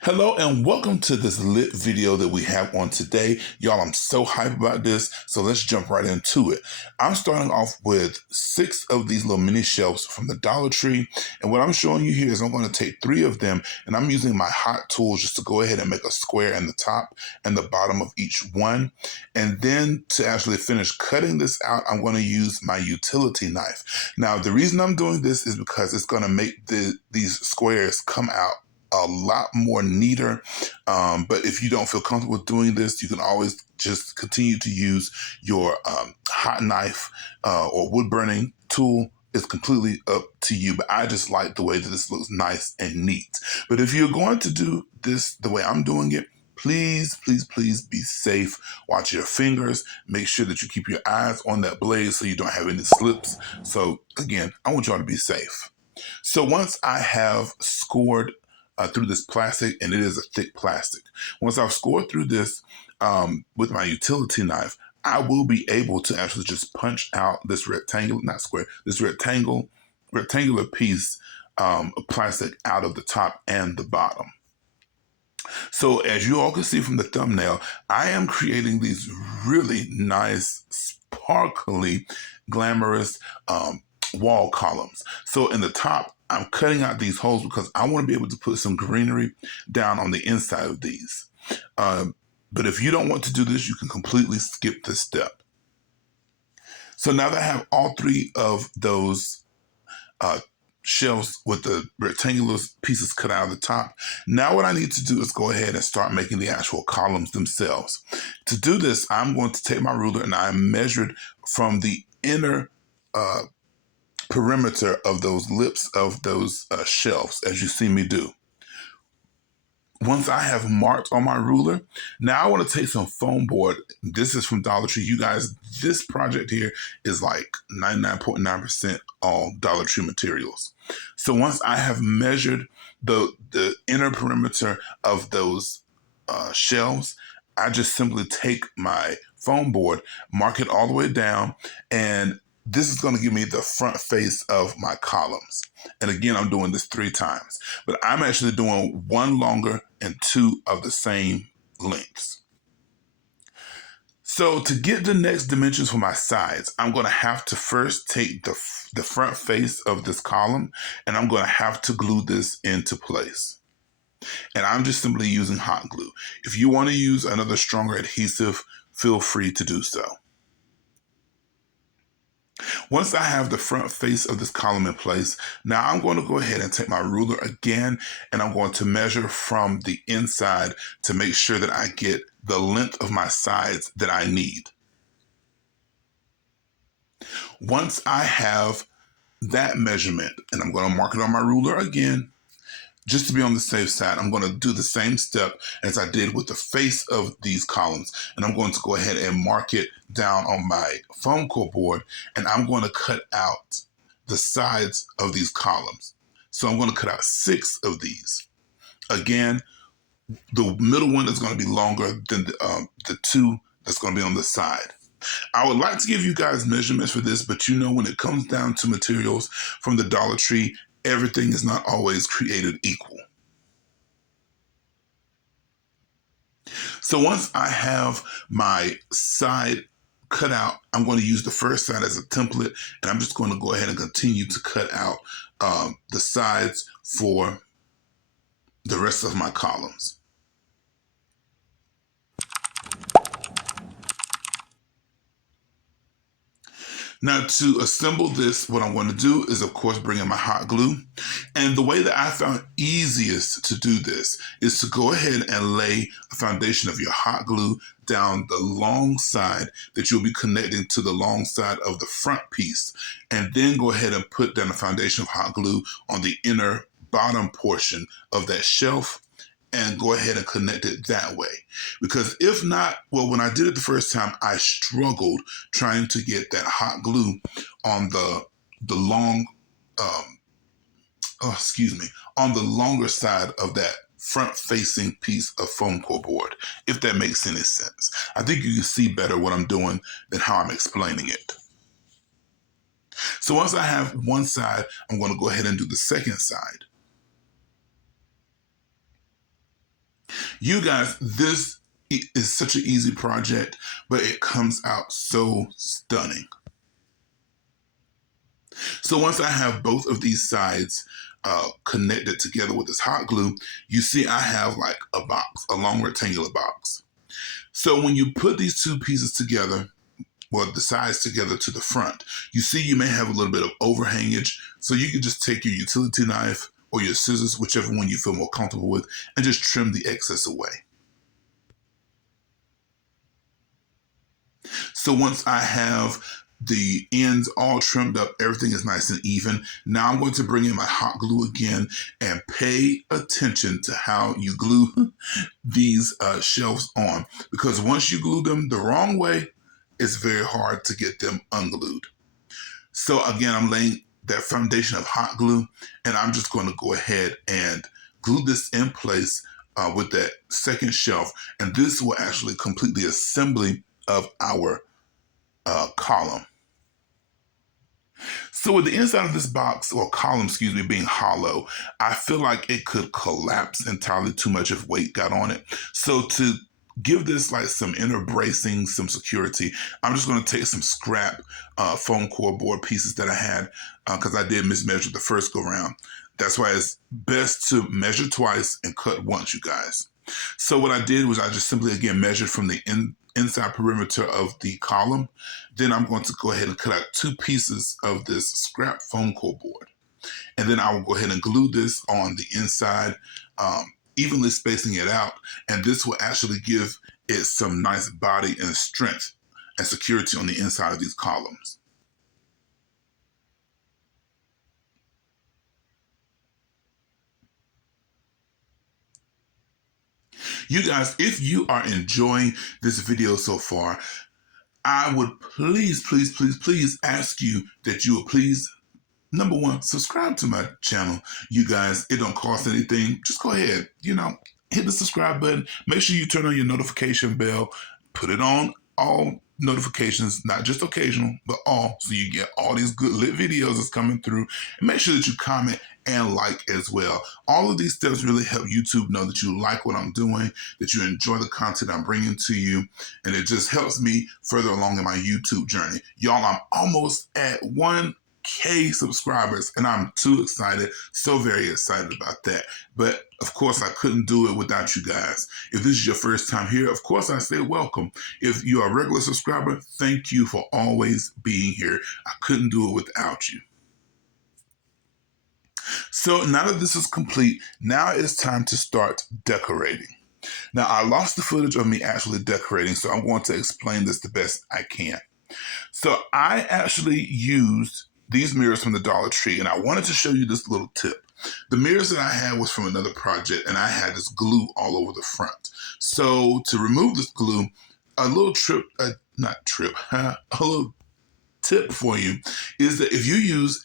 Hello and welcome to this lit video that we have on today. Y'all, I'm so hyped about this, so let's jump right into it. I'm starting off with 6 of these little mini shelves from the Dollar Tree, and what I'm showing you here is I'm going to take 3 of them, and I'm using my hot tools just to go ahead and make a square in the top and the bottom of each one. And then to actually finish cutting this out, I'm going to use my utility knife. Now, the reason I'm doing this is because it's going to make these squares come out a lot more neater. But if you don't feel comfortable doing this, you can always just continue to use your hot knife or wood burning tool. It's completely up to you, but I just like the way that this looks nice and neat. But if you're going to do this the way I'm doing it, please, please, please be safe. Watch your fingers. Make sure that you keep your eyes on that blade so you don't have any slips. So again, I want y'all to be safe. So once I have scored through this plastic, and it is a thick plastic, once I've scored through this with my utility knife, I will be able to actually just punch out this rectangle, not square, this rectangular piece of plastic out of the top and the bottom. So as you all can see from the thumbnail, I am creating these really nice, sparkly, glamorous wall columns. So in the top, I'm cutting out these holes because I want to be able to put some greenery down on the inside of these. But if you don't want to do this, you can completely skip this step. So now that I have all 3 of those shelves with the rectangular pieces cut out of the top, now what I need to do is go ahead and start making the actual columns themselves. To do this, I'm going to take my ruler and I measured from the inner perimeter of those lips of those shelves, as you see me do. Once I have marked on my ruler, now I want to take some foam board. This is from Dollar Tree. You guys, this project here is like 99.9% all Dollar Tree materials. So once I have measured the inner perimeter of those shelves, I just simply take my foam board, mark it all the way down, and this is going to give me the front face of my columns. And again, I'm doing this 3 times, but I'm actually doing 1 longer and 2 of the same lengths. So to get the next dimensions for my sides, I'm going to have to first take the front face of this column, and I'm going to have to glue this into place. And I'm just simply using hot glue. If you want to use another stronger adhesive, feel free to do so. Once I have the front face of this column in place, now I'm going to go ahead and take my ruler again, and I'm going to measure from the inside to make sure that I get the length of my sides that I need. Once I have that measurement, and I'm going to mark it on my ruler again, just to be on the safe side, I'm going to do the same step as I did with the face of these columns. And I'm going to go ahead and mark it down on my foam core board. And I'm going to cut out the sides of these columns. So I'm going to cut out 6 of these. Again, the middle one is going to be longer than the 2 that's going to be on the side. I would like to give you guys measurements for this, but you know, when it comes down to materials from the Dollar Tree, everything is not always created equal. So once I have my side cut out, I'm going to use the first side as a template, and I'm just going to go ahead and continue to cut out the sides for the rest of my columns. Now to assemble this, what I'm going to do is, of course, bring in my hot glue. And the way that I found easiest to do this is to go ahead and lay a foundation of your hot glue down the long side that you'll be connecting to the long side of the front piece. And then go ahead and put down a foundation of hot glue on the inner bottom portion of that shelf, and go ahead and connect it that way. Because if not, well, when I did it the first time, I struggled trying to get that hot glue on the long, on the longer side of that front-facing piece of foam core board, if that makes any sense. I think you can see better what I'm doing than how I'm explaining it. So once I have one side, I'm going to go ahead and do the second side. You guys, this is such an easy project, but it comes out so stunning. So once I have both of these sides connected together with this hot glue, you see I have like a box, a long rectangular box. So when you put these two pieces together, well, the sides together to the front, you see you may have a little bit of overhangage. So you can just take your utility knife or your scissors, whichever one you feel more comfortable with, and just trim the excess away. So once I have the ends all trimmed up, everything is nice and even. Now I'm going to bring in my hot glue again and pay attention to how you glue these shelves on, because once you glue them the wrong way, it's very hard to get them unglued. So again, I'm laying that foundation of hot glue, and I'm just going to go ahead and glue this in place with that second shelf, and this will actually complete the assembly of our column. So with the inside of this box, or column, excuse me, being hollow, I feel like it could collapse entirely, too much if weight got on it. So to give this like some inner bracing, some security, I'm just going to take some scrap foam core board pieces that I had, because I did mismeasure the first go round. That's why it's best to measure twice and cut once, you guys. So what I did was I just simply, again, measured from the inside perimeter of the column. Then I'm going to go ahead and cut out two pieces of this scrap foam core board. And then I will go ahead and glue this on the inside, evenly spacing it out. And this will actually give it some nice body and strength and security on the inside of these columns. You guys, if you are enjoying this video so far, I would please, please, please, please ask you that you would please, number one, subscribe to my channel. You guys, it don't cost anything. Just go ahead, hit the subscribe button. Make sure you turn on your notification bell. Put it on all notifications, not just occasional, but all, so you get all these good lit videos that's coming through. And make sure that you comment and like as well. All of these steps really help YouTube know that you like what I'm doing, that you enjoy the content I'm bringing to you, and it just helps me further along in my YouTube journey. Y'all, I'm almost at 1K subscribers, and I'm too excited, so very excited about that. But of course, I couldn't do it without you guys. If this is your first time here, of course, I say welcome. If you're a regular subscriber, thank you for always being here. I couldn't do it without you. So now that this is complete, now it's time to start decorating. Now, I lost the footage of me actually decorating, so I'm going to explain this the best I can. So I actually used these mirrors from the Dollar Tree, and I wanted to show you this little tip. The mirrors that I had was from another project, and I had this glue all over the front. So to remove this glue, a little a little tip for you is that if you use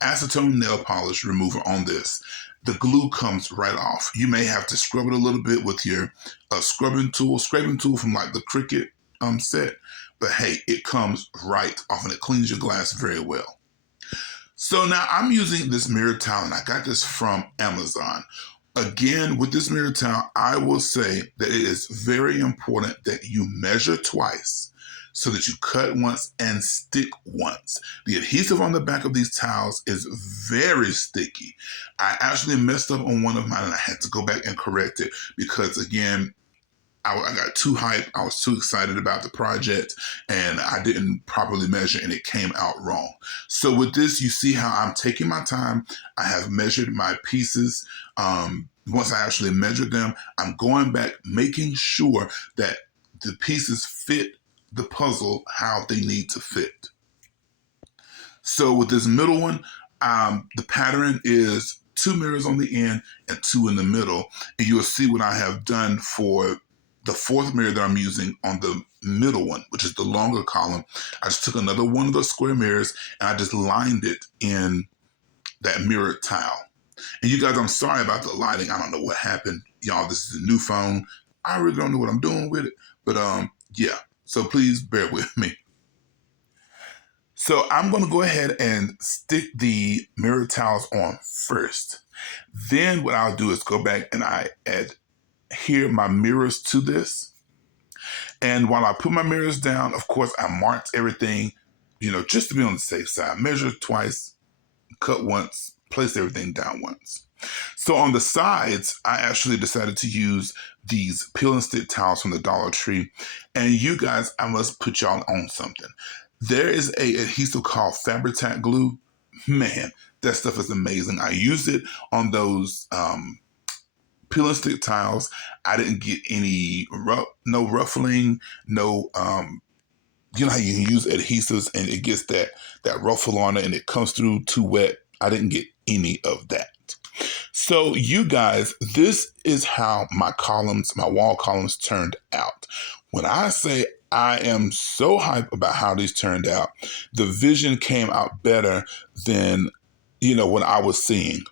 acetone nail polish remover on this, the glue comes right off. You may have to scrub it a little bit with your scraping tool from like the Cricut set, but hey, it comes right off and it cleans your glass very well. So now I'm using this mirror towel, and I got this from Amazon. Again, with this mirror towel, I will say that it is very important that you measure twice so that you cut once and stick once. The adhesive on the back of these towels is very sticky. I actually messed up on one of mine, and I had to go back and correct it because, again, I got too hyped. I was too excited about the project, and I didn't properly measure, and it came out wrong. So with this, you see how I'm taking my time. I have measured my pieces. Once I actually measured them, I'm going back, making sure that the pieces fit the puzzle how they need to fit. So with this middle one, the pattern is 2 mirrors on the end and 2 in the middle. And you'll see what I have done for the 4th mirror that I'm using on the middle one, which is the longer column. I just took another one of those square mirrors and I just lined it in that mirror tile. And you guys, I'm sorry about the lighting. I don't know what happened. Y'all, this is a new phone. I really don't know what I'm doing with it. But yeah, so please bear with me. So I'm going to go ahead and stick the mirror tiles on first. Then what I'll do is go back and I adhere my mirrors to this. And while I put my mirrors down, of course, I marked everything, just to be on the safe side. Measure twice, cut once, place everything down once. So on the sides, I actually decided to use these peel and stick tiles from the Dollar Tree. And you guys, I must put y'all on something. There is a adhesive called Fabri-Tac glue. Man, that stuff is amazing. I used it on those peel and stick tiles. I didn't get any no ruffling, no you know how you can use adhesives and it gets that ruffle on it and it comes through too wet. I didn't get any of that. So you guys, this is how my wall columns turned out. When I say I am so hyped about how these turned out, the vision came out better than, what I was seeing.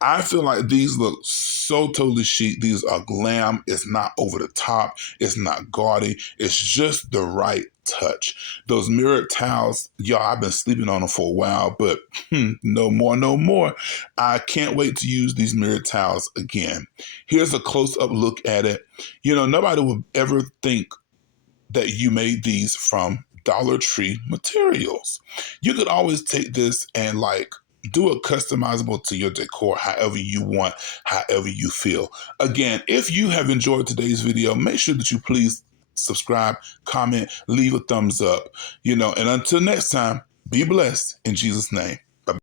I feel like these look so totally chic. These are glam. It's not over the top. It's not gaudy. It's just the right touch. Those mirrored tiles, y'all, I've been sleeping on them for a while, but no more, no more. I can't wait to use these mirrored tiles again. Here's a close-up look at it. Nobody would ever think that you made these from Dollar Tree materials. You could always take this and do a customizable to your decor however you want, however you feel. Again, if you have enjoyed today's video, make sure that you please subscribe, comment, leave a thumbs up, and until next time, be blessed in Jesus' name.